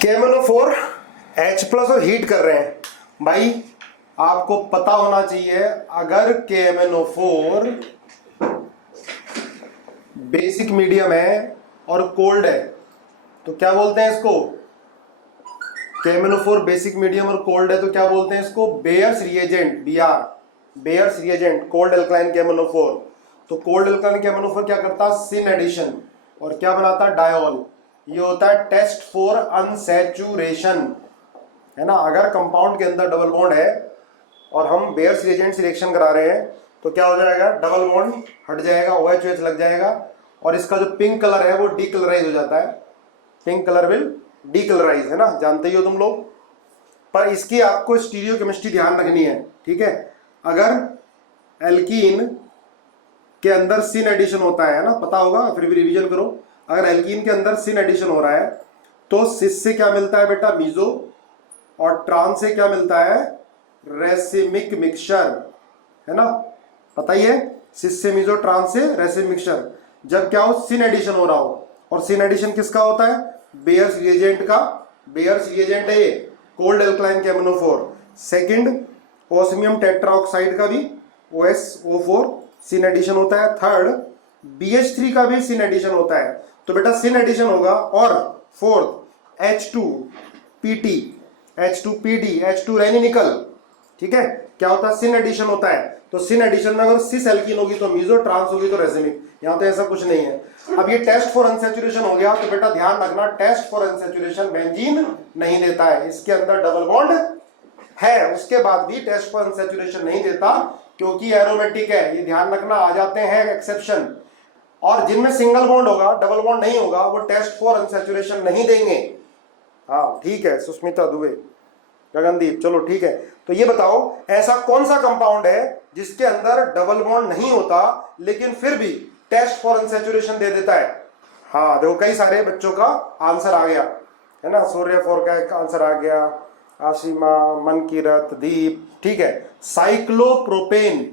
KMnO4 H plus और heat कर रहे हैं भाई। आपको पता होना चाहिए अगर KMnO4 बेसिक मीडियम है और कोल्ड है तो क्या बोलते हैं इसको। KMnO4 बेसिक मीडियम और कोल्ड है तो क्या बोलते हैं इसको, bears reagent, BR, bears reagent, cold alkaline KMnO4। तो कोल्ड एल्कलाइन KMnO4 क्या करता है, सिन एडिशन और क्या बनाता है, डायोल। ये होता है टेस्ट फॉर अनसैचुरेशन, है ना। अगर कंपाउंड के अंदर डबल बॉन्ड है और हम बेयर्स रिएजेंट से रिएक्शन करा रहे हैं तो क्या हो जाएगा, डबल बॉन्ड हट जाएगा, OH लग जाएगा और इसका जो पिंक कलर है वो डीकलराइज हो जाता है। पिंक कलर विल डीकलराइज, है ना, जानते ही हो तुम लोग। पर इसकी आपको स्टीरियोकेमिस्ट्री ध्यान रखनी है, ठीक है। अगर एल्कीन के अंदर सिन एडिशन होता है ना, पता होगा, फिर भी रिवीजन करो। अगर एल्कीन के अंदर सिन एडिशन हो रहा है तो सिस से क्या मिलता है बेटा, मीजो, और ट्रांस से क्या मिलता है, रेसिमिक मिक्सचर, है ना, पता ही है। सिस से मीजो, ट्रांस से रेसिमिक मिक्सचर। जब क्या हो, सिन एडिशन हो रहा हो, और सिन एडिशन किसका होता है, बेयर्स रिएजेंट का। बेयर्स रिएजेंट है ये cold alkaline KMnO4। Second, osmium tetroxide का भी OSO4 सिन एडिशन होता है। थर्ड, BH3 का भी सिन एडिशन होता है। तो बेटा सिन एडिशन होगा। और फोर्थ, H2PT, H2PD, H2 रेनी निकल, ठीक है, क्या होता है, सिन एडिशन होता है। तो सिन एडिशन में अगर सिस एल्कीन होगी तो मीजो, ट्रांस होगी तो रेसिमिक। यहां तो ऐसा कुछ नहीं है। अब ये टेस्ट फॉर अनसैचुरेशन हो गया तो बेटा ध्यान रखना, टेस्ट फॉर अनसैचुरेशन बेंजीन नहीं देता है। इसके अंदर डबल बॉन्ड है, उसके बाद भी टेस्ट फॉर अनसैचुरेशन नहीं देता क्योंकि एरोमेटिक है। ये ध्यान रखना, आ जाते हैं एक्सेप्शन। और जिनमें सिंगल बॉन्ड होगा, डबल बॉन्ड नहीं होगा, वो टेस्ट फॉर अनसैचुरेशन नहीं देंगे। हाँ ठीक है, सुष्मिता दुबे, गगनदीप, चलो ठीक है। तो ये बताओ ऐसा कौन सा कंपाउंड है जिसके अंदर डबल बॉन्ड नहीं होता लेकिन फिर भी टेस्ट फॉर अनसैचुरेशन दे देता है। हाँ देखो, कई सारे बच्चों का आंसर आ गया, है ना। सूर्य फोर का एक आंसर आ गया, आशिमा, मनकीरत, दीप, ठीक है। साइक्लोप्रोपेन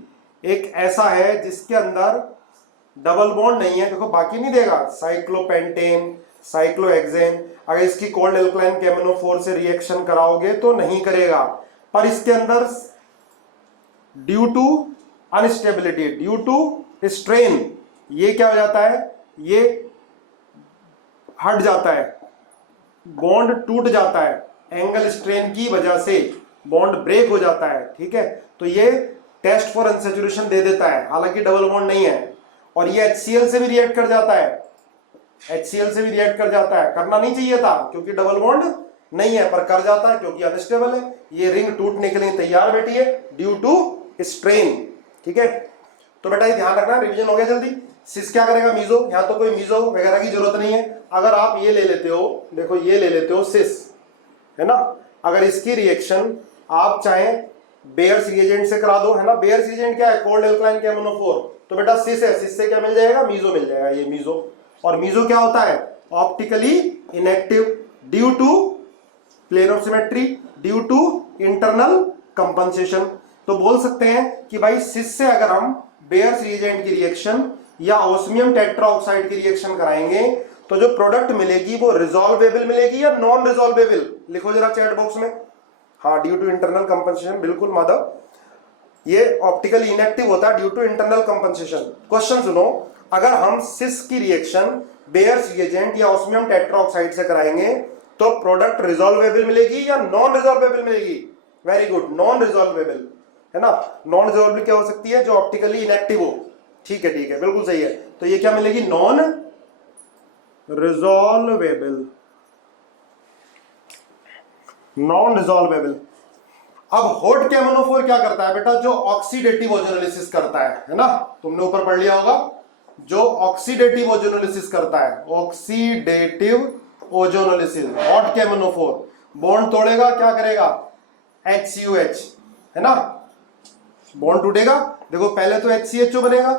एक ऐसा है जिसके अंदर डबल बॉन्ड नहीं है, देखो बाकी नहीं देगा। साइक्लोपेंटेन, साइक्लोहेक्सेन, अगर इसकी कोल्ड एल्कलाइन KMnO4 से रिएक्शन कराओगे तो नहीं करेगा। पर इसके अंदर due to instability, due to strain, ये क्या हो जाता है, ये हट जाता है, बॉन्ड टूट जाता है, एंगल स्ट्रेन की वजह से बॉन्ड ब्रेक हो जाता है, ठीक है। तो ये टेस्ट फॉर अनसैचुरेशन दे देता है, हालांकि डबल बॉन्ड नहीं है। और ये HCl से भी रिएक्ट कर जाता है, HCl से भी रिएक्ट कर जाता है। करना नहीं चाहिए था क्योंकि डबल बॉन्ड नहीं है, पर कर जाता है क्योंकि अनस्टेबल है। ये रिंग टूटने के लिए तैयार बैठी है ड्यू टू स्ट्रेन, ठीक है। तो बेटा ये ध्यान रखना, रिवीजन हो गया जल्दी। सिस क्या करेगा, मीजो, यहां तो कोई मीजो वगैरह की जरूरत नहीं है। अगर आप ये ले लेते हो, देखो ये ले लेते हो सिस, है ना, अगर इसकी रिएक्शन आप चाहें बेयर्स रिएजेंट से करा दो, है ना। बेयर्स रिएजेंट क्या है, कोल्ड एल्कलाइन KMnO4। तो बेटा सिस है, सिस से क्या मिल जाएगा, मीजो मिल जाएगा, ये मीजो। और मीजो क्या होता है, optically inactive due to plane of symmetry, due to internal compensation. तो बोल सकते हैं कि भाई सिस से अगर हम बेयर्स रिएजेंट की रिएक्शन या ओस्मियम टेट्राऑक्साइड की रिएक्शन कराएंगे तो जो प्रोडक्ट मिलेगी वो रिजॉल्वेबल मिलेगी या नॉन रिजॉल्वेबल, लिखो जरा चैट बॉक्स में। हाँ, ड्यू टू इंटरनल कंपनसेशन, बिल्कुल माधव, ये ऑप्टिकली इनएक्टिव होता है due to internal compensation. Question सुनो, अगर हम सिस की रिएक्शन बेयर्स रिएजेंट या ओस्मियम टेट्राऑक्साइड से कराएंगे तो प्रोडक्ट रिजॉल्वेबल मिलेगी या नॉन रिजॉल्वेबल मिलेगी। वेरी गुड, नॉन रिजॉल्वेबल, है ना। नॉन रिजॉल्वेबल क्या हो सकती है, जो ऑप्टिकली इनएक्टिव हो, ठीक है, ठीक है, बिल्कुल सही है। तो ये क्या मिलेगी, नॉन रिजॉल्वेबल, नॉन रिजॉल्वेबल। अब हॉट KMnO4 क्या करता है बेटा, जो ऑक्सीडेटिव ओजोनोलिसिस करता है ना, तुमने ऊपर पढ़ लिया होगा, जो ऑक्सीडेटिव ओजोनोलिसिस करता है, oxidative ozonolysis, hot KMnO4 bond तोड़ेगा, क्या करेगा, HCOH, है ना, बॉन्ड टूटेगा। देखो पहले तो HCHO बनेगा,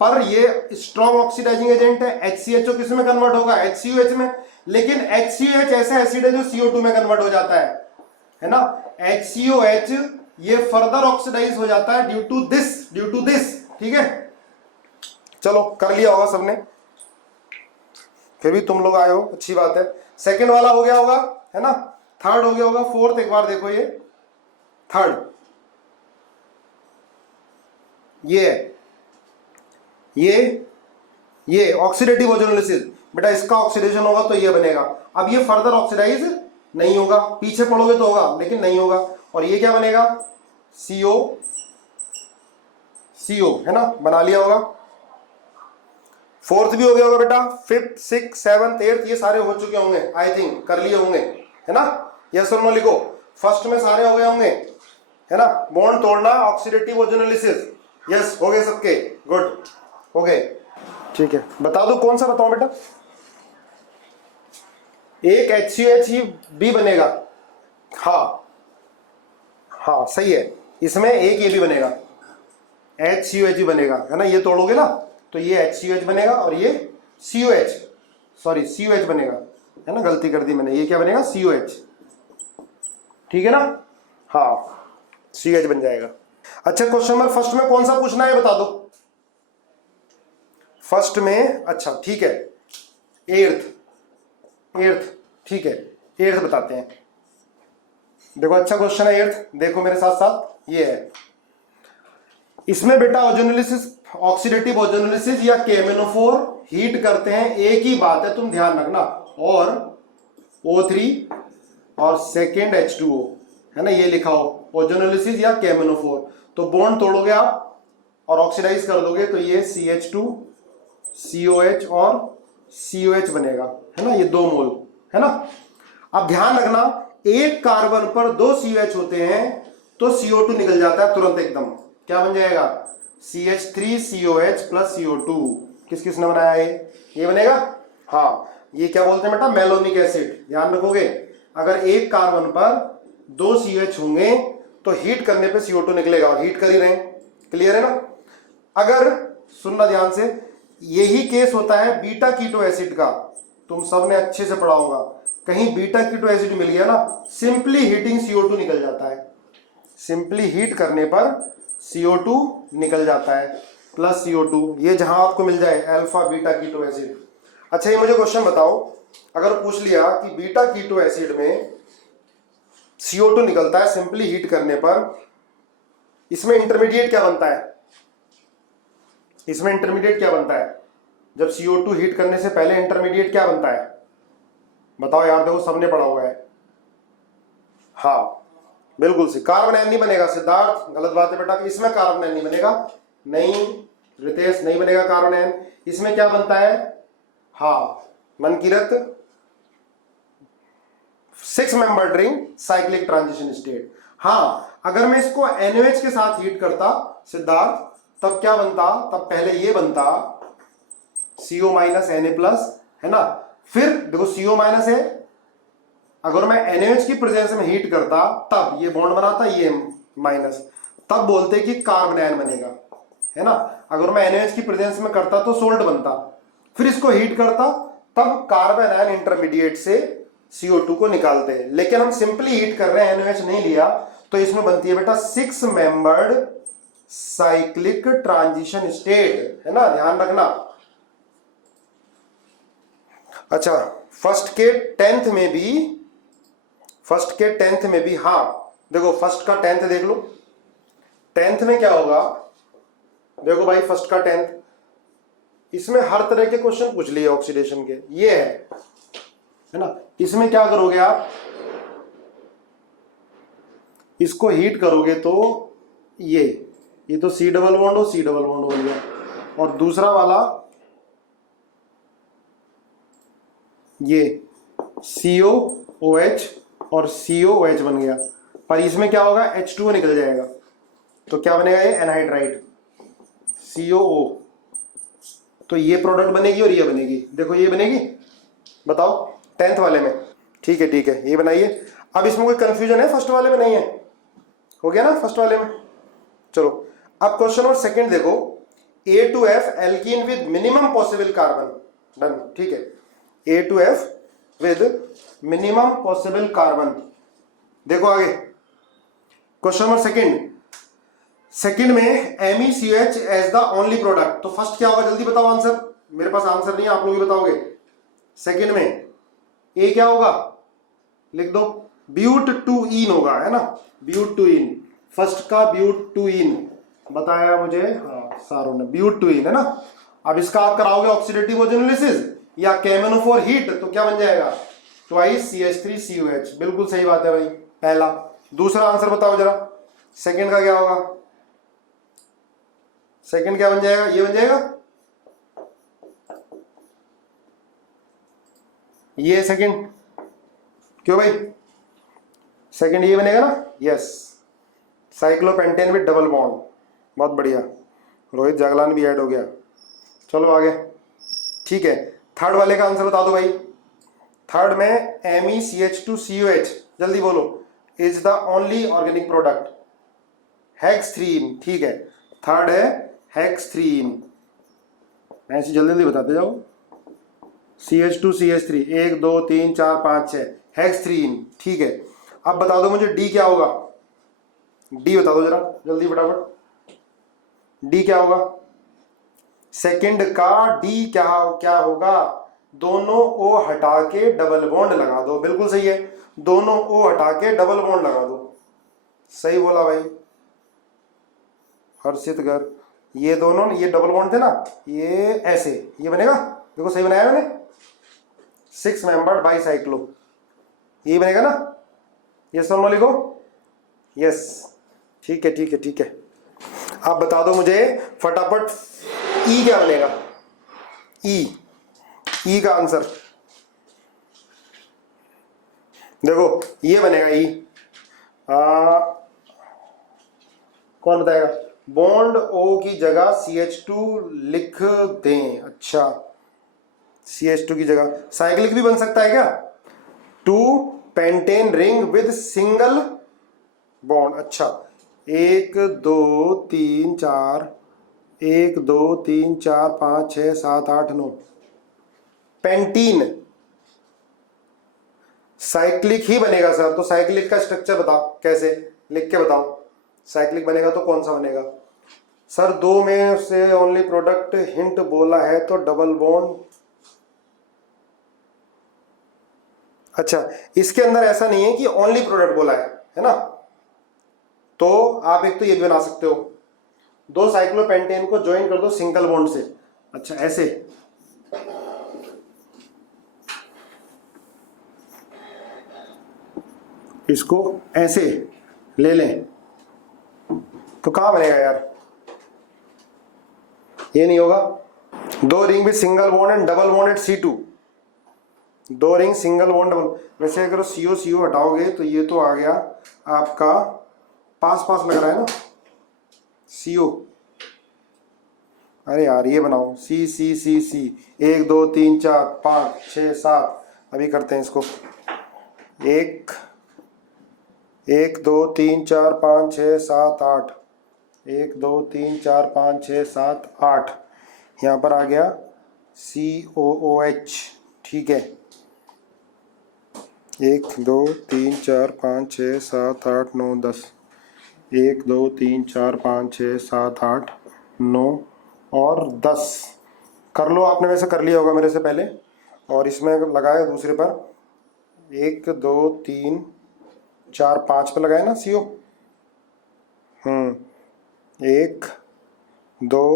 पर ये स्ट्रॉन्ग ऑक्सीडाइजिंग एजेंट है, HCHO किस में कन्वर्ट होगा, HCOH में। लेकिन HCOH ऐसा एसिड है जो CO2 में कन्वर्ट हो जाता है ना। HCOH ये फर्दर ऑक्सीडाइज हो जाता है ड्यू टू दिस, ठीक है। चलो कर लिया होगा सबने, फिर भी तुम लोग आए हो, अच्छी बात है। सेकंड वाला हो गया होगा, है ना, थर्ड हो गया होगा, फोर्थ एक बार देखो, ये थर्ड, ये ऑक्सीडेटिव ओजोनोलिसिस, बेटा इसका ऑक्सीडेशन होगा तो ये बनेगा। अब ये फर्दर ऑक्सीडाइज नहीं होगा, पीछे पढ़ोगे तो होगा लेकिन नहीं होगा, और ये क्या बनेगा, CO है ना, बना लिया होगा। फोर्थ भी हो गया होगा बेटा, फिफ्थ, सिक्स, सेवंथ, एट्थ ये सारे हो चुके होंगे, आई थिंक कर लिए होंगे, है ना, यस और नो लिखो। फर्स्ट में सारे हो गए होंगे, है ना, बॉन्ड तोड़ना, ऑक्सीडेटिव ओजोनोलिसिस, यस हो गए सबके, गुड हो गए, ठीक है। बता दो कौन सा बताओ बेटा, एक HCOH ही भी बनेगा, हाँ सही है, इसमें एक ये भी बनेगा, HCOH ही बनेगा, है ना, ये तोड़ोगे ना तो ये HCOH बनेगा और ये COH बनेगा, है ना, गलती कर दी मैंने, ये क्या बनेगा, COH, ठीक है ना, हाँ COH बन जाएगा। अच्छा क्वेश्चन नंबर फर्स्ट में कौन सा पूछना है बता दो, फर्स्ट में, अच्छा ठीक है, एर्थ, ठीक है, एर्थ बताते हैं। देखो अच्छा क्वेश्चन है एर्थ, देखो मेरे साथ साथ, ये है, इसमें बेटा ओजोनोलिसिस, ऑक्सीडेटिव ओजोनोलिसिस या केमिनोफोर हीट करते हैं, एक ही बात है तुम ध्यान रखना, और O3 और सेकेंड H2O, है ना, ये लिखा हो ओजोनोलिसिस या केमिनोफोर, तो बॉन्ड तोड़ोगे आप और ऑक्सीडाइज कर दोगे तो ये CH2 COH और COH बनेगा, है ना, ये 2 मोल, है ना। अब ध्यान रखना, एक कार्बन पर 2 COH होते हैं तो CO2 निकल जाता है तुरंत एकदम, क्या बन जाएगा, CH3COH प्लस CO2, किस किस ने बनाया ये बनेगा, हाँ ये क्या बोलते हैं बेटा, मेलोनिक एसिड, ध्यान रखोगे, अगर एक कार्बन पर 2 COH होंगे तो हीट करने पे CO2 निकलेगा, और हीट कर ही रहे हैं, क्लियर है ना। अगर सुनना ध्यान से, यही केस होता है बीटा कीटो एसिड का, तुम सबने अच्छे से पढ़ा होगा, कहीं बीटा कीटो एसिड मिल गया ना, सिंपली हीटिंग CO2 निकल जाता है, सिंपली हीट करने पर CO2 निकल जाता है, प्लस CO2, ये जहां आपको मिल जाए अल्फा बीटा कीटो एसिड। अच्छा ये मुझे क्वेश्चन बताओ, अगर पूछ लिया कि बीटा कीटो एसिड में CO2 निकलता है सिंपली हीट करने पर, इसमें इंटरमीडिएट क्या बनता है, इसमें इंटरमीडिएट क्या बनता है, जब CO2 हीट करने से पहले इंटरमीडिएट क्या बनता है, बताओ यार, देखो सबने पढ़ा हुआ है, हाँ बिल्कुल सी, कार्बन एन नहीं बनेगा सिद्धार्थ, गलत बात है बेटा, इसमें कार्बन एन नहीं बनेगा, नहीं रितेश नहीं बनेगा कार्बन एन, इसमें क्या बनता है, हाँ Mankirat, 6 membered ring cyclic transition state. हाँ अगर मैं इसको NOH के साथ हीट करता सिद्धार्थ, तब क्या बनता, तब पहले ये बनता CO माइनस Na+, है ना, फिर देखो CO माइनस है, अगर मैं NaOH की प्रेजेंस में हीट करता तब ये बॉन्ड बनाता, ये माइनस, तब बोलते कि कार्बन आयन बनेगा, है ना। अगर मैं NaOH की प्रेजेंस में करता तो सोल्ट बनता, फिर इसको हीट करता तब कार्बन आयन इंटरमीडिएट से CO2 को निकालते हैं, लेकिन हम सिंपली हीट कर रहे हैं, NaOH नहीं लिया, तो इसमें बनती है बेटा 6 मेंबर्ड साइक्लिक ट्रांजिशन स्टेट, है ना, ध्यान रखना। अच्छा फर्स्ट के 10th में भी, हाँ देखो फर्स्ट का 10th देख लो, 10th में क्या होगा, देखो भाई फर्स्ट का 10th, इसमें हर तरह के क्वेश्चन पूछ लिए ऑक्सीडेशन के, ये है ना, इसमें क्या करोगे आप, इसको हीट करोगे तो ये तो C डबल बॉन्ड हो गया, और दूसरा वाला ये COOH और COOH बन गया, पर इसमें क्या होगा, H2O निकल जाएगा, तो क्या बनेगा, ये एनहाइड्राइड COO, तो ये प्रोडक्ट बनेगी और ये बनेगी, देखो ये बनेगी, बताओ 10th वाले में, ठीक है ये बनाइए। अब इसमें कोई कंफ्यूजन है, फर्स्ट वाले में नहीं है, हो गया ना फर्स्ट वाले में। चलो अब क्वेश्चन नंबर सेकंड देखो, A2F alkene with minimum possible carbon, done, ठीक है, A2F with minimum possible carbon. देखो आगे क्वेश्चन नंबर सेकंड में MECH as the only product, तो फर्स्ट क्या होगा, जल्दी बताओ आंसर, मेरे पास आंसर नहीं है, आप लोग ही बताओगे। सेकंड में ए क्या होगा, लिख दो, ब्यूटटूइन होगा, है ना, ब्यूटटूइन, फर्स्ट का ब्यूटटूइन बताया मुझे, हाँ सारों ने, ब्यूटटूइन है ना। अब इसका आप कराओगे ऑक्सीडेटिव ओजोनोलिसिस या KMnO4 हीट, तो क्या बन जाएगा, ट्वाइस CH3COH, बिल्कुल सही बात है भाई, पहला। दूसरा आंसर बताओ जरा, सेकंड का क्या होगा, सेकंड क्या बन जाएगा, ये बन जाएगा, ये सेकंड, क्यों भाई, सेकंड ये बनेगा ना, yes, cyclopentane with double bond, बहुत बढ़िया, रोहित जागलान भी ऐड हो गया। चलो आगे, ठीक है, थर्ड वाले का आंसर बता दो भाई। थर्ड में MECH2COH, जल्दी बोलो, is the only organic product, हेक्सथ्रीन, ठीक है, थर्ड है हेक्सथ्रीन, ऐसे जल्दी जल्दी बताते जाओ, CH2CH3, 1 2 3 4 5 6, हेक्सथ्रीन, ठीक है। अब बता दो मुझे डी क्या होगा, डी बता दो जरा जल्दी फटाफट, डी क्या होगा, सेकंड का डी क्या क्या होगा, दोनों ओ हटा के डबल बॉन्ड लगा दो, बिल्कुल सही है, दोनों ओ हटा के डबल बॉन्ड लगा दो, सही बोला भाई हर्षित घर, ये दोनों, ये डबल बॉन्ड थे ना, ये ऐसे, ये बनेगा, देखो सही बनाया मैंने, 6 मेंबर्ड बाइसाइक्लो, ये बनेगा ना, ये सब लिखो, यस, ठीक है ठीक है ठीक है। आप बता दो मुझे फटाफट, ई क्या बनेगा, ई का आंसर देखो, ये बनेगा ई, कौन बताएगा, बॉन्ड ओ की जगह CH2 लिख दें, अच्छा CH2 की जगह साइक्लिक भी बन सकता है क्या, 2 pentane ring with single bond, अच्छा 1 2 3 4, 1 2 3 4 5 6 7 8 9, पेंटीन साइक्लिक ही बनेगा सर, तो साइक्लिक का स्ट्रक्चर बताओ, कैसे लिख के बताओ, साइक्लिक बनेगा तो कौन सा बनेगा सर, दो में से ओनली प्रोडक्ट हिंट बोला है तो डबल बॉन्ड, अच्छा इसके अंदर ऐसा नहीं है कि ओनली प्रोडक्ट बोला है ना, तो आप एक तो ये भी बना सकते हो, 2 साइक्लोपेंटेन को ज्वाइन कर दो सिंगल बॉन्ड से, अच्छा ऐसे, इसको ऐसे ले लें तो कहां बनेगा यार, ये नहीं होगा, 2 ring with single bond and double bond at C2, 2 ring single bond double, वैसे अगर CO हटाओगे तो ये तो आ गया आपका, पास पास लग रहा है ना CO, अरे यार ये बनाओ C 1 2 3 4 5 6 7, अभी करते हैं इसको, 1 2 3 4 5 6 7 8, 1 2 3 4 5 6 7 8, यहाँ पर आ गया COOH, ठीक है, 1 2 3 4 5 6 7 8 9 10, 1 2 3 4 5 6 7 8 9 और 10, कर लो, आपने वैसे कर लिया होगा मेरे से पहले, और इसमें लगाया दूसरे पर, 1 2 3 4 5 पे लगाए ना CO, 1 2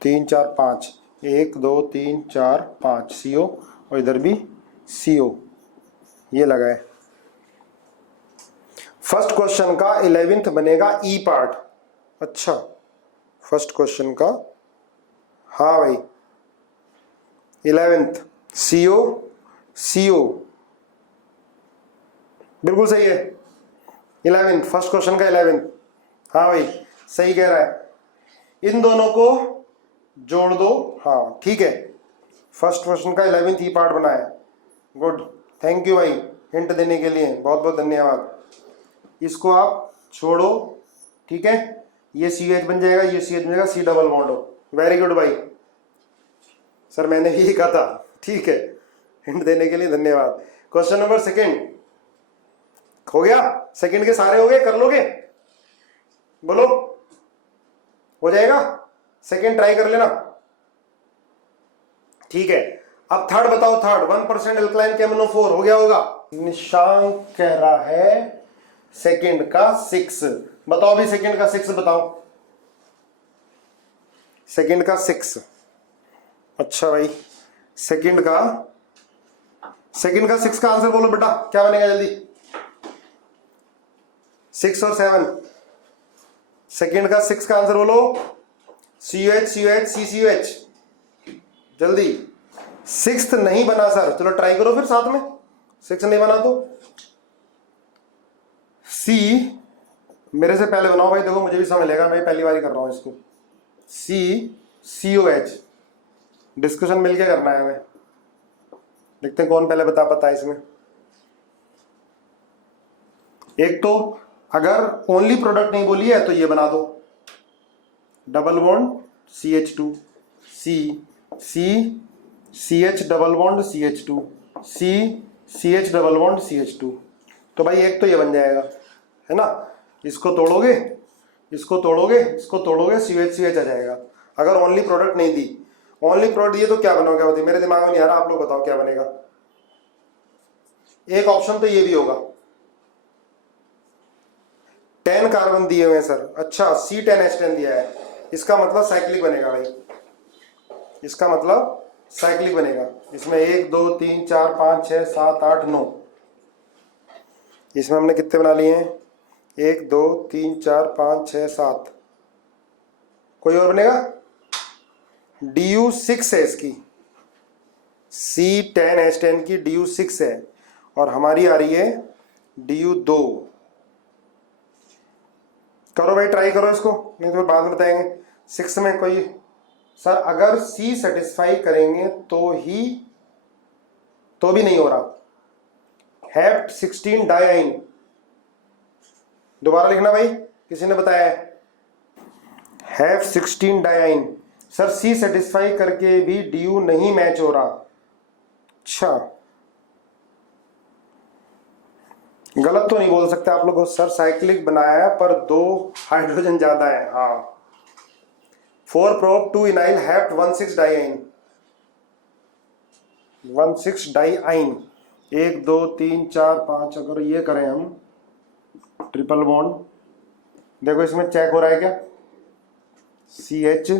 3 4 5, 1 2 3 4 5 CO, और इधर भी CO, ये लगाए। फर्स्ट क्वेश्चन का 11th बनेगा ई पार्ट, अच्छा फर्स्ट क्वेश्चन का, हाँ भाई 11th CO बिल्कुल सही है, 11th फर्स्ट क्वेश्चन का 11th, हाँ भाई सही कह रहा है, इन दोनों को जोड़ दो, हाँ ठीक है, फर्स्ट क्वेश्चन का 11th ई पार्ट बनाया, गुड, थैंक यू भाई हिंट देने के लिए, बहुत बहुत धन्यवाद। इसको आप छोड़ो, ठीक है, ये CH बन जाएगा, ये CH बन जाएगा, C डबल बॉन्ड हो, वेरी गुड भाई, सर मैंने ही कहा था, ठीक है, हिंट देने के लिए धन्यवाद। क्वेश्चन नंबर सेकंड हो गया, सेकंड के सारे हो गए, कर लोगे, बोलो हो जाएगा, सेकंड ट्राई कर लेना, ठीक है। अब थर्ड बताओ, थर्ड 1% एल्कलाइन KMnO4 हो गया होगा। निशांक कह रहा है सेकंड का 6। बताओ भी सेकंड का 6 बताओ, सेकंड का 6। अच्छा भाई सेकंड का 6 का आंसर बोलो बेटा, क्या बनेगा जल्दी। 6 और 7, सेकंड का 6 का आंसर बोलो। COH COH CCOH, जल्दी। 6 नहीं बना सर, चलो ट्राई करो फिर साथ में। 6 नहीं बना तो C मेरे से पहले बनाओ भाई, देखो मुझे भी समझ लेगा, मैं पहली बार ही कर रहा हूं इसको। COH, डिस्कशन मिलके करना है हमें। देखते हैं कौन पहले बता पाता है इसमें। एक तो अगर ओनली प्रोडक्ट नहीं बोली है तो ये बना दो, double bond CH2 CH double bond CH2 CH double bond CH2। तो भाई एक तो ये बन जाएगा, है ना। इसको तोड़ोगे, इसको तोड़ोगे, इसको तोड़ोगे, CH आ जाएगा। अगर ओनली प्रोडक्ट नहीं दी, ओनली प्रोडक्ट दिए तो क्या बनोगे होती, मेरे दिमाग में नहीं आ रहा, आप लोग बताओ क्या बनेगा। एक ऑप्शन तो ये भी होगा, 10 कार्बन दिए हुए हैं सर। अच्छा C10H10 दिया है, इसका मतलब साइक्लिक बनेगा भाई, इसका मतलब साइक्लिक बनेगा। इसमें 1 2 3 4 5 6 7 8 9, इसमें हमने कितने बना लिए हैं, 1 2 3 4 5 6 7। कोई और बनेगा, DU6 है इसकी, C10H10 की DU6 है, और हमारी आ रही है DU2। करो भाई ट्राई करो इसको, नहीं तो बाद में बताएंगे। 6 में कोई सर अगर C सेटिस्फाई करेंगे तो ही, तो भी नहीं हो रहा। हेप्ट 16 डाइआइन, दोबारा लिखना भाई, किसी ने बताया है। हेप्ट 16 डाइआइन सर, C सेटिस्फाई करके भी DU नहीं मैच हो रहा। अच्छा गलत तो नहीं बोल सकते आप लोग सर, साइक्लिक बनाया है पर 2 हाइड्रोजन ज्यादा है। हाँ 4 प्रोप 2 इनाइल हेप्ट 16 डाइआइन, 16 डाइआइन। 1 2 3 4 5, अगर ये करें हम ट्रिपल बॉन्ड, देखो इसमें चेक हो रहा है क्या, CH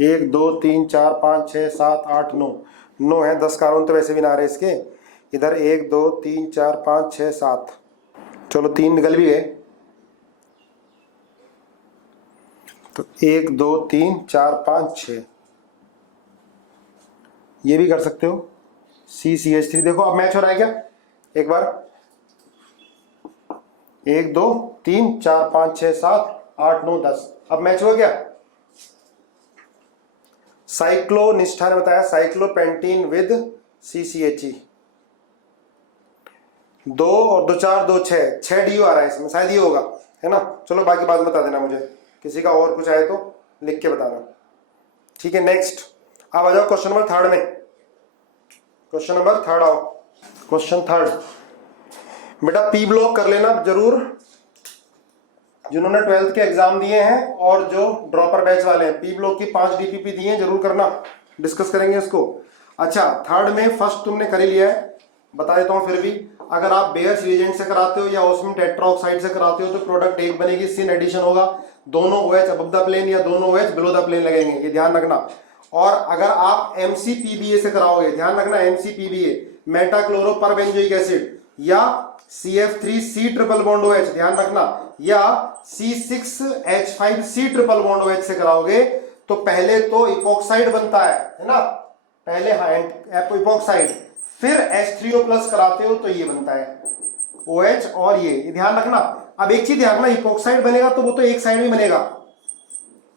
1 2 3 4 5 6 7 8 9 है। 10 कार्बन तो वैसे भी ना रहे इसके। इधर 1 2 3 4 5 6 7, चलो 3 निकल भी गए। तो 1 2 3 4 5 6, ये भी कर सकते हो। CH3 देखो अब मैच हो रहा है क्या, एक बार 1 2 3 4 5 6 7 8 9 10, अब मैच हुआ क्या। साइक्लोनिष्ठा ने बताया साइक्लोपेंटीन विद CCHE, 2 और 2 4 2 6 DU आ रहा है इसमें, शायद ये होगा, है ना। चलो बाकी बात बता देना मुझे, किसी का और कुछ आए तो लिख के बताना, ठीक है। नेक्स्ट अब आ जाओ क्वेश्चन नंबर 3 में। क्वेश्चन नंबर 3 आओ। क्वेश्चन 3 बेटा P ब्लॉक कर लेना जरूर, जिन्होंने 12th के एग्जाम दिए हैं और जो ड्रॉपर बैच वाले हैं। P ब्लॉक की 5 DPP दिए हैं, जरूर करना, डिस्कस करेंगे इसको। अच्छा 3rd में फर्स्ट तुमने कर ही लिया है, बता देता हूं फिर भी। अगर आप बेयर्स रिएजेंट से कराते हो या ऑस्मियम टेट्राऑक्साइड से कराते हो तो प्रोडक्ट एक बनेगी, सिन एडिशन होगा, दोनों OH अबव द प्लेन या दोनों OH बिलो द प्लेन लगेंगे, ये ध्यान रखना। और अगर आप MCPBA से कराओगे, ध्यान रखना MCPBA मेटाक्लोरो परबेंजोइक एसिड, या CF3C ट्रिपल बॉन्ड OH, ध्यान रखना, या C6H5C ट्रिपल बॉन्ड OH से कराओगे तो पहले तो इपोक्साइड बनता है ना, पहले इपोक्साइड, फिर H3O प्लस कराते हो तो ये बनता है OH, और ये ध्यान रखना। अब एक चीज ध्यान रखना, इपोक्साइड बनेगा तो वो तो एक साइड में बनेगा,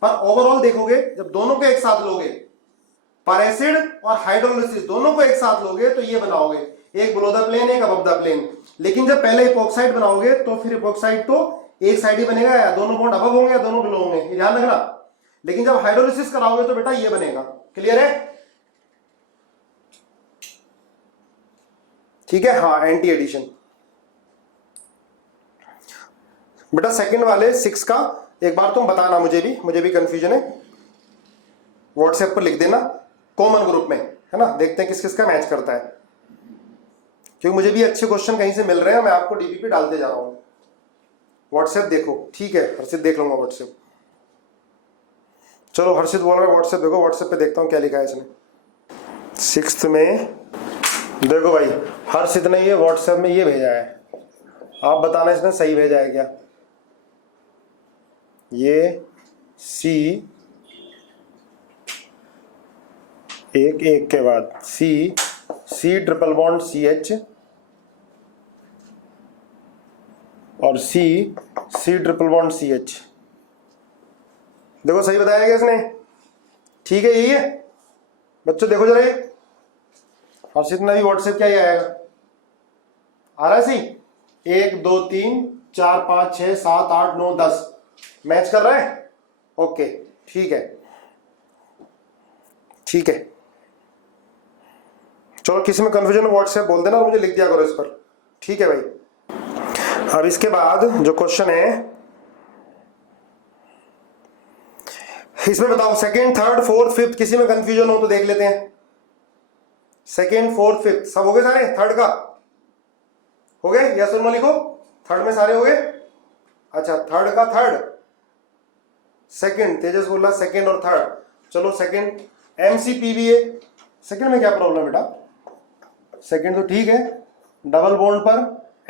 पर ओवरऑल देखोगे जब दोनों को एक साथ लोगे, पर एसिड और हाइड्रोलिसिस दोनों को एक साथ लोगे तो ये बनाओगे, एक बिलो द प्लेन एक अबव द प्लेन। लेकिन जब पहले इपोक्साइड बनाओगे तो फिर इपोक्साइड तो एक साइड ही बनेगा, या दोनों बॉन्ड अबव होंगे या दोनों बिलो होंगे, ये ध्यान रखना। लेकिन जब हाइड्रोलिसिस कराओगे तो बेटा ये बनेगा, क्लियर है, ठीक है। हाँ एंटी एडिशन। बेटा सेकंड वाले 6 का एक बार तुम बताना, मुझे भी कंफ्यूजन है। व्हाट्सएप पर लिख देना कॉमन ग्रुप में, है ना, देखते हैं किस किस का मैच करता है, क्योंकि मुझे भी अच्छे क्वेश्चन कहीं से मिल रहे हैं, मैं आपको डीपी पे डालते जा रहा हूँ। व्हाट्सएप देखो, ठीक है, हर्षित देख लूंगा व्हाट्सएप। चलो हर्षित बोल रहा है व्हाट्सएप देखो, व्हाट्सएप पे देखता हूँ क्या लिखा है इसने। 6th में देखो भाई, हर्षित ने ये व्हाट्सएप में ये भेजा है, आप बताना इसने सही भेजा है क्या। ये सी एक के बाद सी ट्रिपल बॉन्ड CH और सी ट्रिपल बॉन्ड CH। देखो सही बताया क्या इसने, ठीक है, यही है बच्चों। देखो जरा, ये हर्षित ने भी व्हाट्सएप क्या ही आएगा, आ रहा है सी 1 2 3 4 5 6 7 8 9 10 मैच कर रहा है। ओके ठीक है, ठीक है। चलो किसी में कंफ्यूजन हो व्हाट्सएप बोल देना और मुझे लिख दिया करो इस पर, ठीक है भाई। अब इसके बाद जो क्वेश्चन है इसमें बताओ, सेकंड थर्ड फोर्थ फिफ्थ, किसी में कंफ्यूजन हो तो देख लेते हैं। सेकंड फोर्थ फिफ्थ सब हो गए सारे, थर्ड का हो गए, यस और नो लिखो। थर्ड में सारे हो गए, अच्छा थर्ड का थर्ड सेकंड, तेजस बोल रहा सेकंड और थर्ड। चलो सेकंड MCPBA, सेकंड में क्या प्रॉब्लम बेटा, सेकंड तो ठीक है, डबल बॉन्ड पर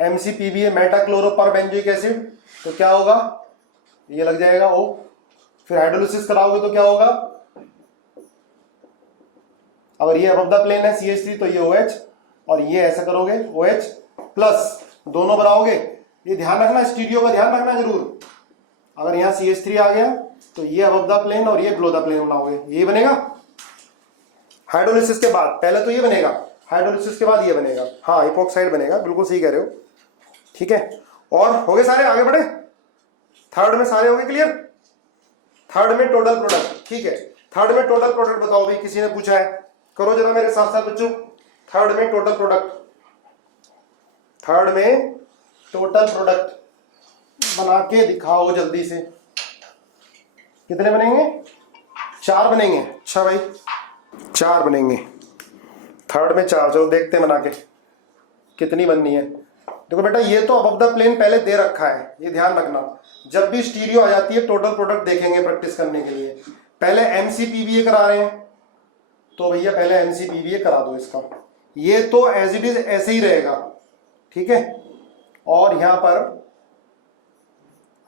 MCPBA मेटाक्लोरो पर बेंजोइक एसिड, तो क्या होगा, ये लग जाएगा O। फिर हाइड्रोलिसिस कराओगे तो क्या होगा, अगर ये अबव द प्लेन है CH3 तो ये OH, और ये ऐसा करोगे OH प्लस, दोनों बनाओगे। ये ध्यान रखना, स्टीरियो का ध्यान रखना जरूर, अगर यहाँ CH3 आ गया तो ये अबव द प्लेन और ये बिलो द प्लेन बनाओगे, ये बनेगा। हाइड्रोलिसिस के बाद पहले तो ये बनेगा, हाइड्रोलिसिस के बाद ये बनेगा, हाँ इपोक्साइड बनेगा, बिल्कुल सही कह रहे हो, ठीक है। और हो गए सारे, आगे बढ़े। थर्ड में सारे हो गए क्लियर। थर्ड में टोटल प्रोडक्ट, ठीक है। थर्ड में टोटल प्रोडक्ट बताओ भाई, किसी ने पूछा है, करो जरा मेरे साथ साथ बच्चों। थर्ड में टोटल प्रोडक्ट, थर्ड में टोटल प्रोडक्ट बना के दिखाओ जल्दी से। कितने बनेंगे, 4 बनेंगे। अच्छा भाई 4 बनेंगे, थर्ड में 4। चलो देखते हैं बना के कितनी बननी है। देखो बेटा ये तो अबव द प्लेन पहले दे रखा है, ये ध्यान रखना। जब भी स्टीरियो आ जाती है टोटल प्रोडक्ट देखेंगे प्रैक्टिस करने के लिए। पहले MCPBA करा रहे हैं तो भैया पहले MCPBA करा दो इसका, ये तो एज इट इज ऐसे ही रहेगा, ठीक है। और यहां पर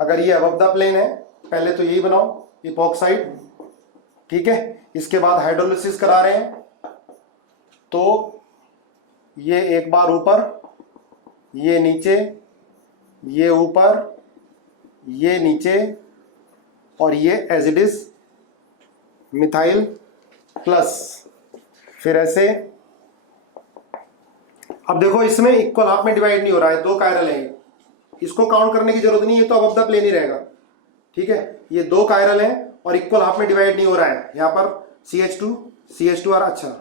अगर ये अबव द प्लेन है पहले तो यही बनाओ इपोक्साइड, ठीक है। इसके बाद हाइड्रोलिसिस करा रहे हैं तो ये एक बार ऊपर, ये नीचे, ये ऊपर, ये नीचे, और ये as it is methyl plus, फिर ऐसे। अब देखो इसमें इक्वल हाफ में डिवाइड नहीं हो रहा है, 2 कायरल है, इसको काउंट करने की जरूरत नहीं, ये तो अबव द प्लेन ही रहेगा, ठीक है। ये 2 कायरल हैं और इक्वल हाफ में डिवाइड नहीं हो रहा है, यहाँ पर CH2 आ रहा, अच्छा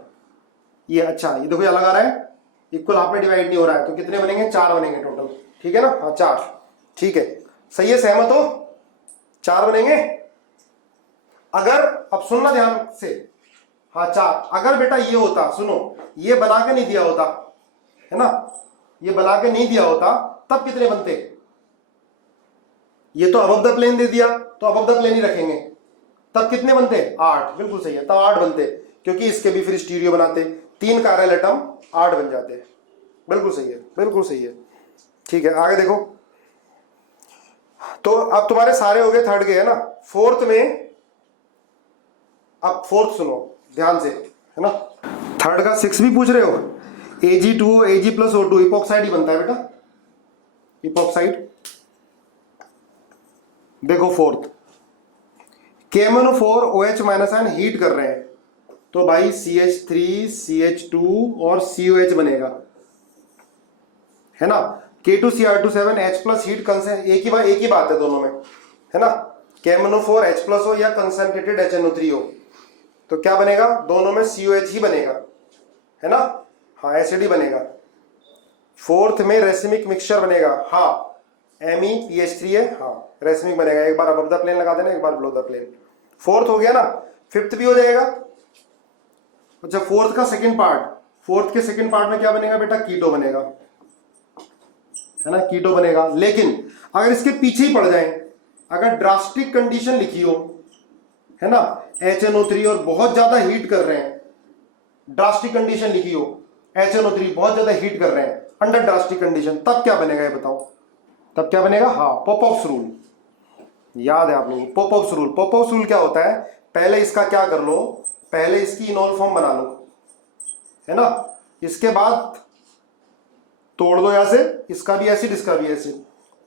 ये, अच्छा ये देखो ये अलग आ रहा है, इक्वल हाफ में डिवाइड नहीं हो रहा है, तो कितने बनेंगे, 4 बनेंगे टोटल, ठीक है ना, हाँ 4, ठीक है, सही है, सहमत हो, 4 बनेंगे। अगर, अब सुनना ध्यान से, हाँ 4, अगर बेटा ये होता, सुनो, ये बना के नहीं दिया होता, है ना, ये बना के नहीं दिया होता तब कितने बनते, ये तो अबव द प्लेन दे दिया तो अबव द प्लेन ही रखेंगे, तब कितने बनते, 8, बिल्कुल सही है, तब 8 बनते, क्योंकि इसके भी फिर स्टीरियो बनाते, 3 कायरल एटम 8 बन जाते हैं, बिल्कुल सही है, बिल्कुल सही है, ठीक है। आगे देखो, तो अब तुम्हारे सारे हो गए थर्ड के, है ना। फोर्थ में, अब फोर्थ सुनो ध्यान से, है ना। थर्ड का 6 भी पूछ रहे हो, Ag2O Ag+O2 इपोक्साइड ही बनता है बेटा, इपोक्साइड। देखो fourth, KMnO4 OH- ion heat कर रहे हैं तो भाई CH3 CH2 और COH बनेगा, है ना। K2Cr2 H+ हीट कंसेंट, एक ही बात है दोनों में, है ना। KMnO4 H+ हो या कंसंट्रेटेड HNO3 हो तो क्या बनेगा, दोनों में COH ही बनेगा, है ना, हाँ एसिड ही बनेगा। फोर्थ में रेसिमिक मिक्सचर बनेगा, हाँ MEPH3 है, हाँ रेसिमिक बनेगा, एक बार अबव द प्लेन लगा देना, एक बार बिलो द प्लेन। फोर्थ हो गया ना। फिफ्थ भी हो जाएगा। अच्छा फोर्थ का सेकंड पार्ट, फोर्थ के सेकंड पार्ट में क्या बनेगा बेटा, कीटो बनेगा, है ना, कीटो बनेगा। लेकिन अगर इसके पीछे ही पड़ जाए, अगर ड्रास्टिक कंडीशन लिखी हो, है ना, HNO3 और बहुत ज्यादा हीट कर रहे हैं, ड्रास्टिक कंडीशन लिखी हो, HNO3 बहुत ज्यादा हीट कर रहे हैं अंडर ड्रास्टिक कंडीशन, तब क्या बनेगा ये बताओ, तब क्या बनेगा। हाँ, पॉपऑफ्स रूल याद है आप लोगों को, पॉपऑफ्स रूल। पॉपऑफ्स रूल क्या होता है, पहले इसका क्या कर लो, पहले इसकी इनॉल फॉर्म बना लो, है ना, इसके बाद तोड़ दो यहां से, इसका भी एसिड इसका भी एसिड।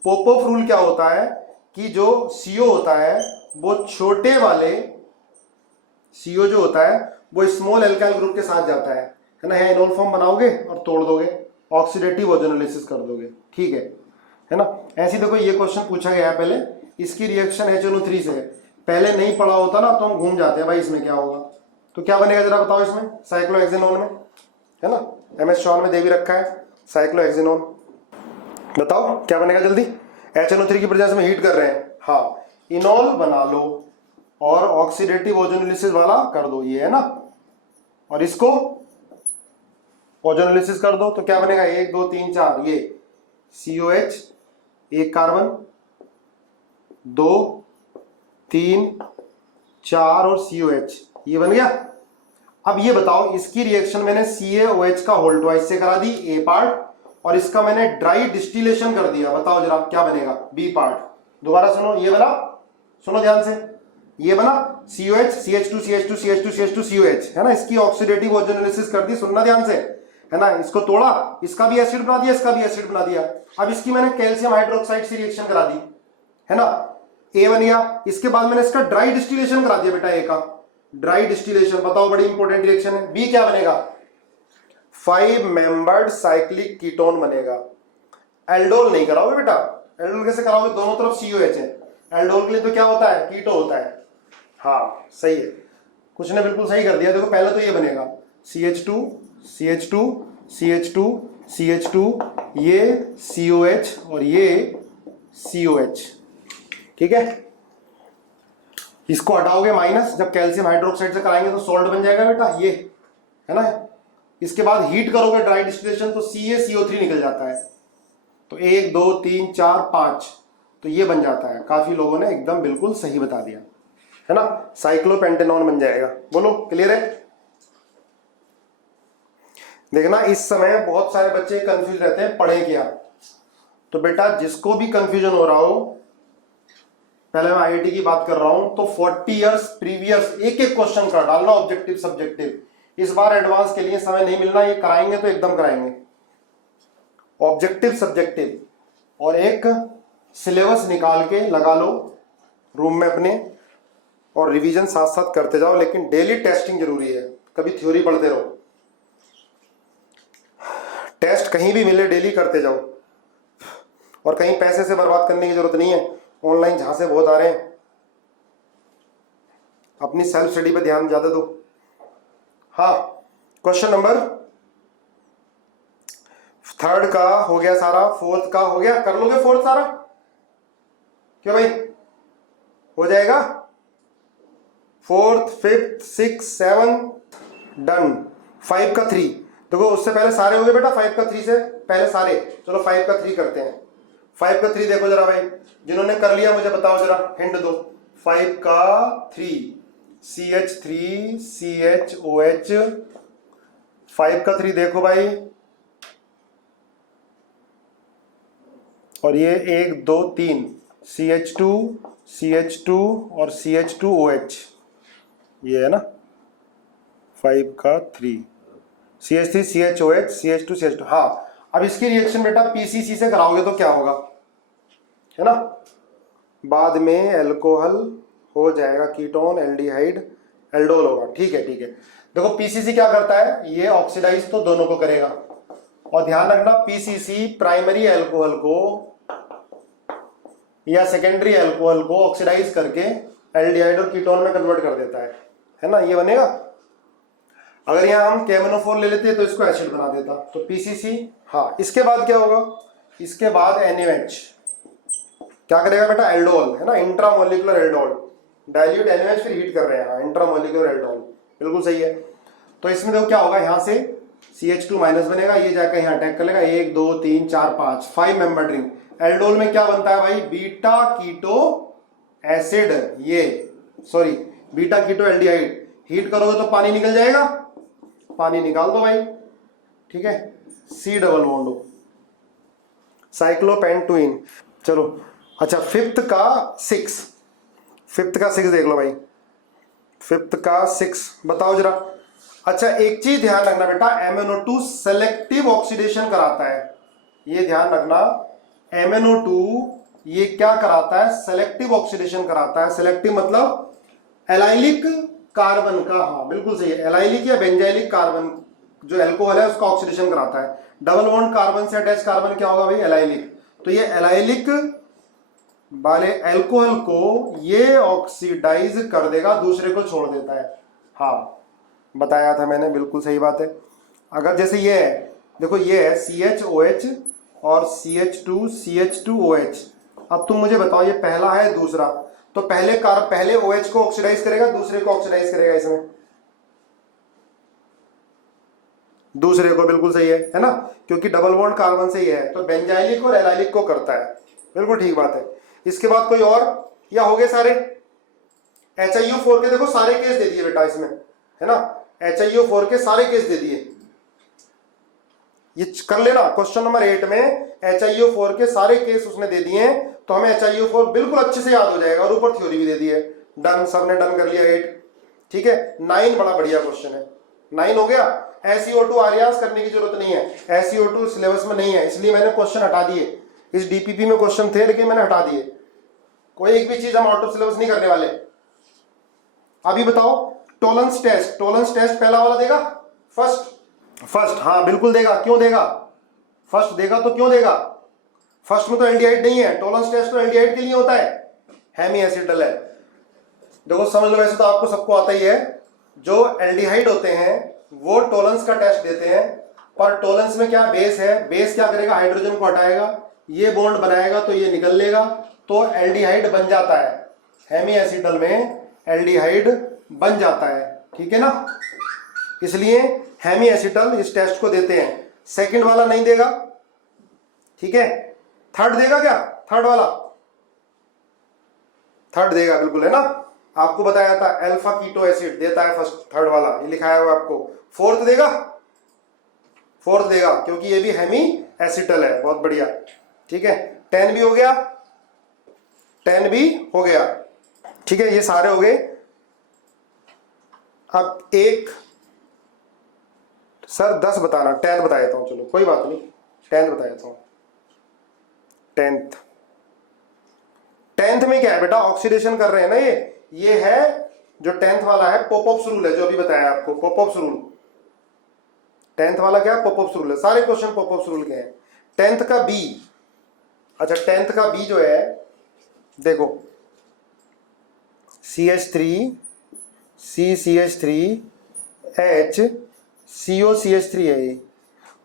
पॉपऑफ रूल क्या होता है कि जो CO होता है वो छोटे वाले CO जो होता है वो स्मॉल एल्काइल ग्रुप के साथ जाता है ना, इनॉल फॉर्म बनाओगे और तोड़ दोगे, ऑक्सीडेटिव ओजोनोलिसिस कर दोगे, ठीक है ना। ऐसे देखो ये क्वेश्चन पूछा गया है पहले, इसकी रिएक्शन HNO3 से, पहले नहीं पढ़ा होता ना तो हम घूम जाते हैं भाई इसमें क्या होगा, तो क्या बनेगा जरा बताओ इसमें, साइक्लोहेक्सेनोन में, है ना, MS शॉन में दे भी रखा है साइक्लोहेक्सेनोन, बताओ क्या बनेगा जल्दी। HNO3 की प्रेजेंस में हीट कर रहे हैं, हाँ, इनॉल बना लो और ऑक्सीडेटिव ओजोनोलिसिस वाला कर दो, ये है ना, और इसको ओजोनोलिसिस कर दो तो क्या बनेगा, 1 2 3 4, ये COH, एक कार्बन, 2 3 4 और COH, ये बन गया। अब ये बताओ इसकी रिएक्शन मैंने CaOH का होल ट्वाइस से करा दी, A पार्ट, और इसका मैंने ड्राई डिस्टिलेशन कर दिया, बताओ जरा क्या बनेगा, B पार्ट। दोबारा सुनो, ये बना, सुनो ध्यान से, ये बना COH CH2 CH2 CH2 CH2 COH, है ना, इसकी ऑक्सीडेटिव ओजोनोलिसिस कर दी, सुनना ध्यान से, है ना, इसको तोड़ा, इसका भी एसिड बना दिया, इसका भी एसिड बना दिया। अब इसकी मैंने कैल्शियम हाइड्रोक्साइड से रिएक्शन करा दी, है ना, A बन गया। इसके बाद मैंने इसका ड्राई डिस्टिलेशन करा दिया बेटा, A का ड्राई डिस्टिलेशन, बताओ बड़ी इंपॉर्टेंट रिएक्शन है। B क्या बनेगा, 5 मेंबर्ड साइक्लिक कीटोन बनेगा। एल्डोल नहीं कराओगे बेटा, एल्डोल कैसे कराओगे, दोनों तरफ COH है, एल्डोल के लिए तो क्या होता है, कीटो होता है। हाँ सही है, कुछ ने बिल्कुल सही कर दिया। देखो पहले तो ये बनेगा CH2 CH2 CH2 CH2, ये COH और ये COH, ठीक है। इसको हटाओगे माइनस, जब कैल्शियम हाइड्रोक्साइड से कराएंगे तो सोल्ट बन जाएगा बेटा, ये है ना। इसके बाद हीट करोगे ड्राई डिस्टिलेशन तो CaCO3 निकल जाता है, तो 1 2 3 4 5, तो ये बन जाता है। काफी लोगों ने एकदम बिल्कुल सही बता दिया, है ना, साइक्लोपेंटेनॉन बन जाएगा। बोलो क्लियर है। देखना इस समय बहुत सारे बच्चे कंफ्यूज रहते हैं पढ़े क्या, तो बेटा जिसको भी कंफ्यूजन हो रहा हो, पहले मैं IIT की बात कर रहा हूं, तो 40 इयर्स प्रीवियस एक एक क्वेश्चन कर डालना, ऑब्जेक्टिव सब्जेक्टिव। इस बार एडवांस के लिए समय नहीं मिलना, ये कराएंगे तो एकदम कराएंगे, ऑब्जेक्टिव सब्जेक्टिव, और एक सिलेबस निकाल के लगा लो रूम में अपने, और रिवीजन साथ साथ करते जाओ, लेकिन डेली टेस्टिंग जरूरी है, कभी थ्योरी पढ़ते रहो, टेस्ट कहीं भी मिले डेली करते जाओ, और कहीं पैसे से बर्बाद करने की जरूरत नहीं है, ऑनलाइन जहां से बहुत आ रहे हैं, अपनी सेल्फ स्टडी पे ध्यान ज्यादा दो। हाँ, क्वेश्चन नंबर 3 का हो गया सारा, 4th का हो गया, कर लोगे 4th सारा, क्यों भाई, हो जाएगा। 4th 5th 6th 7th done. 5 का 3 देखो, उससे पहले सारे हो गए बेटा, 5 का 3 से पहले सारे, चलो 5 का 3 करते हैं। 5 का 3 देखो जरा भाई, जिन्होंने कर लिया मुझे बताओ जरा, हिंट दो। 5 का 3 CH3 CHOH, 5 का 3 देखो भाई, और ये 1 2 3 CH2 CH2 और CH2OH, ये है ना 5 का 3 CH3 CHOH CH2 CH2। हाँ, अब इसकी रिएक्शन बेटा PCC से कराओगे तो क्या होगा, है ना, बाद में एल्कोहल हो जाएगा, कीटोन एल्डिहाइड एल्डोल होगा, ठीक है ठीक है। देखो PCC क्या करता है, ये ऑक्सीडाइज तो दोनों को करेगा, और ध्यान रखना PCC प्राइमरी अल्कोहल को या सेकेंडरी अल्कोहल को ऑक्सीडाइज करके एल्डिहाइड और कीटोन में कन्वर्ट कर देता है ना, ये बनेगा। अगर यहाँ हम KMNO4 ले लेते तो इसको एसिड बना देता, तो PCC। हाँ, इसके बाद क्या होगा, इसके बाद NaOH क्या करेगा बेटा, एल्डोल, है ना, इंट्रामोलिकुलर एल्डोल, डाइल्यूट NaOH फिर हीट कर रहे हैं, इंट्रामोलिकुलर एल्डोल, बिल्कुल सही है। तो इसमें देखो क्या होगा, यहाँ से CH2 माइनस बनेगा, ये जाकर यहाँ अटैक कर लेगा, 1 2 3 4 5 5 मेंबर रिंग। एल्डोल में क्या बनता है भाई, बीटा कीटो एसिड, ये sorry beta keto aldehyde. Heat करोगे तो पानी निकल जाएगा, पानी निकाल दो भाई, ठीक है, C डबल बॉन्ड हो, साइक्लोपेंटुइन। चलो अच्छा, फिफ्थ का सिक्स देख लो भाई, फिफ्थ का 6 बताओ जरा। अच्छा एक चीज ध्यान रखना बेटा, MnO2 सेलेक्टिव ऑक्सीडेशन कराता है, ये ध्यान रखना, MnO2 ये क्या कराता है, सेलेक्टिव ऑक्सीडेशन कराता है। सेलेक्टिव मतलब एलाइलिक कार्बन का, हाँ बिल्कुल सही है, एलाइलिक या बेंजाइलिक कार्बन जो एल्कोहल है उसका ऑक्सीडेशन कराता है। डबल बॉन्ड कार्बन से अटैच कार्बन क्या होगा भाई, एलाइलिक। तो ये एलाइलिक वाले एल्कोहल को ये ऑक्सीडाइज कर देगा, दूसरे को छोड़ देता है। हाँ बताया था मैंने, बिल्कुल सही बात है। अगर जैसे ये है, देखो ये है CHOH और CH2CH2OH। अब तुम मुझे बताओ, ये पहला है दूसरा, तो पहले OH को ऑक्सीडाइज करेगा, दूसरे को ऑक्सीडाइज करेगा, इसमें दूसरे को, बिल्कुल सही है ना, क्योंकि डबल बॉन्ड कार्बन से ही है, तो बेंजाइलिक और एलाइलिक को करता है, बिल्कुल ठीक बात है। इसके बाद कोई और, या हो गए सारे? HiO4 के देखो सारे केस दे दिए बेटा इसमें, है ना, HiO4 के सारे केस दे दिए, ये कर लेना। क्वेश्चन नंबर 8 में HiO4 के सारे केस उसने दे दिए हैं, तो हमें HiO4 बिल्कुल अच्छे से याद हो जाएगा, और ऊपर थ्योरी भी दे दी है। डन, सबने डन कर लिया 8, ठीक है। 9 बड़ा बढ़िया क्वेश्चन है, 9 हो गया। SiO2 आर्यास करने की जरूरत नहीं है, SiO2 सिलेबस में नहीं है, इसलिए मैंने क्वेश्चन हटा दिए। इस DPP में क्वेश्चन थे लेकिन मैंने हटा दिए, कोई एक भी चीज हम आउट ऑफ सिलेबस नहीं करने वाले। अभी बताओ टोलेंस टेस्ट, पहला वाला देगा, फर्स्ट, हाँ बिल्कुल देगा। क्यों देगा, फर्स्ट देगा तो क्यों देगा, फर्स्ट में तो एल्डिहाइड नहीं है, टोलेंस टेस्ट तो एल्डिहाइड के लिए होता है, हेमी एसिटल है। देखो समझ लो, वैसे तो आपको सबको आता ही है, जो एल्डिहाइड होते हैं वो टोलेंस का टेस्ट देते हैं, पर टोलेंस में क्या बेस है, बेस क्या करेगा, हाइड्रोजन को हटाएगा, ये बॉन्ड बनाएगा तो ये निकल लेगा, तो एल्डिहाइड बन जाता है, हेमी एसिटल में एल्डिहाइड बन जाता है, ठीक है ना। इसलिए हेमी एसिटल इस टेस्ट को देते हैं। सेकंड वाला नहीं देगा, ठीक है। थर्ड देगा क्या, थर्ड देगा बिल्कुल, है ना, आपको बताया था अल्फा कीटो एसिड देता है फर्स्ट, थर्ड वाला ये लिखाया हुआ आपको। फोर्थ देगा क्योंकि ये भी हेमी एसिटल है, बहुत बढ़िया, ठीक है। 10 भी हो गया, ठीक है, ये सारे हो गए। अब एक सर 10 बताना, 10 बता देता हूं, चलो कोई बात नहीं, 10 बता देता हूं। 10th में क्या है बेटा, ऑक्सीडेशन कर रहे हैं ना, ये है जो 10th वाला है, पॉपअप्स रूल है, जो अभी बताया आपको, पॉपअप्स रूल। 10th वाला क्या है, पॉपअप्स रूल है, सारे क्वेश्चन पॉपअप्स रूल के हैं। 10th का बी, अच्छा 10th का बी जो है, देखो CH3 CCH3 H COCH3 है ये,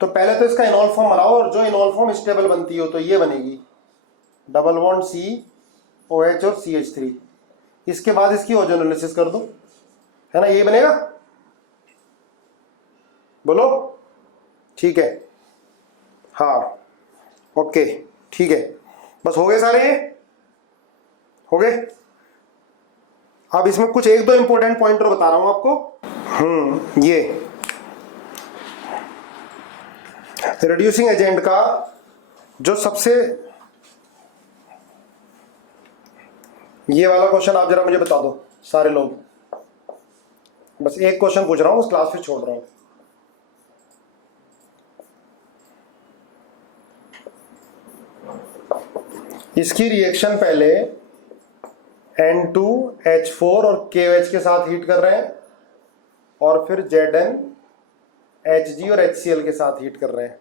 तो पहले तो इसका इनॉल फॉर्म बनाओ, और जो इनॉल फॉर्म स्टेबल बनती हो तो ये बनेगी, डबल बॉन्ड COH और CH3। इसके बाद इसकी ओजोनोलिसिस कर दो, है ना, ये बनेगा, बोलो, ठीक है, हाँ ओके, ठीक है, बस हो गए सारे, ये हो गए। अब इसमें कुछ एक दो इंपॉर्टेंट पॉइंटर बता रहा हूं आपको। ये रिड्यूसिंग एजेंट का जो सबसे, ये वाला क्वेश्चन आप जरा मुझे बता दो सारे लोग, बस एक क्वेश्चन पूछ रहा हूं, उस क्लास फिर छोड़ रहा हूं। इसकी रिएक्शन पहले N2H4 और KOH के साथ हीट कर रहे हैं, और फिर ZnHg और HCl के साथ हीट कर रहे हैं,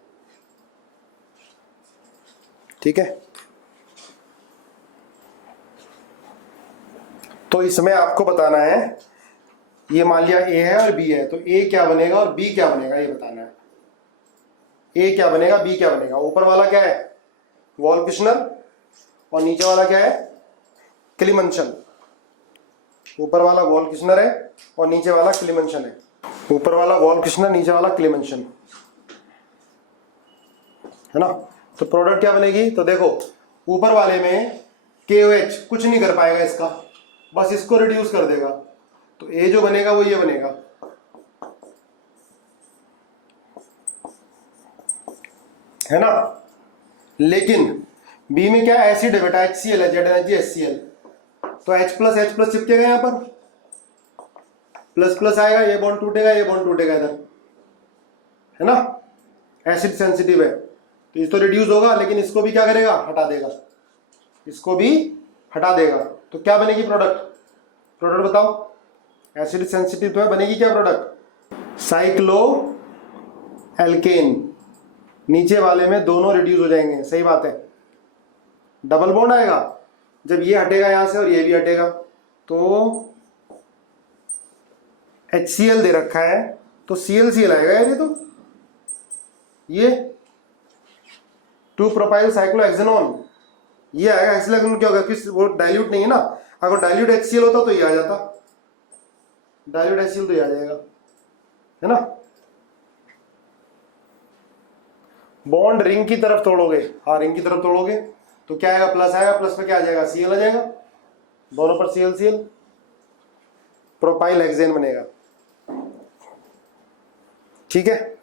ठीक है। तो इसमें आपको बताना है, ये मान लिया A है और B है, तो A क्या बनेगा और B क्या बनेगा ये बताना है। A क्या बनेगा, B क्या बनेगा। ऊपर वाला क्या है, वॉल्किश्नर, और नीचे वाला क्या है, क्लीमंशन। ऊपर वाला वॉल किशनर है और नीचे वाला क्लीमेंशन है। ऊपर वाला वॉल किशनर, नीचे वाला क्लीमेंशन, है ना। तो प्रोडक्ट क्या बनेगी, तो देखो ऊपर वाले में KOH कुछ नहीं कर पाएगा इसका, बस इसको रिड्यूस कर देगा, तो ए जो बनेगा वो ये बनेगा, है ना। लेकिन बी में क्या एसिड है बेटा, HCl है, ZnHgHCl, तो H प्लस चिपकेगा यहाँ पर, प्लस प्लस आएगा, ये बॉन्ड टूटेगा, ये बॉन्ड टूटेगा इधर, है ना। एसिड सेंसिटिव है तो इस तो रिड्यूस होगा, लेकिन इसको भी क्या करेगा, हटा देगा, इसको भी हटा देगा। तो क्या बनेगी प्रोडक्ट बताओ, एसिड सेंसिटिव तो है, बनेगी क्या प्रोडक्ट, साइक्लो एल्केन। नीचे वाले में दोनों रिड्यूस हो जाएंगे, सही बात है, डबल बॉन्ड आएगा, जब ये हटेगा यहां से और ये भी हटेगा, तो HCl दे रखा है तो ClCl आएगा यार, ये तो ये 2 प्रोपाइल साइक्लोहेक्सेनोन ये आएगा। हेक्सेनोन क्या होगा, किस वो डाइल्यूट नहीं है ना, अगर डाइल्यूट HCl होता तो ये आ जाता, डाइल्यूट HCl तो ये आ जाएगा, है ना। बॉन्ड रिंग की तरफ तोड़ोगे, हाँ रिंग की तरफ तोड़ोगे तो क्या आएगा, प्लस आएगा, प्लस पे क्या आ जाएगा, Cl आ जाएगा, दोनों पर ClCl, प्रोपाइल हेक्सेन बनेगा, ठीक है।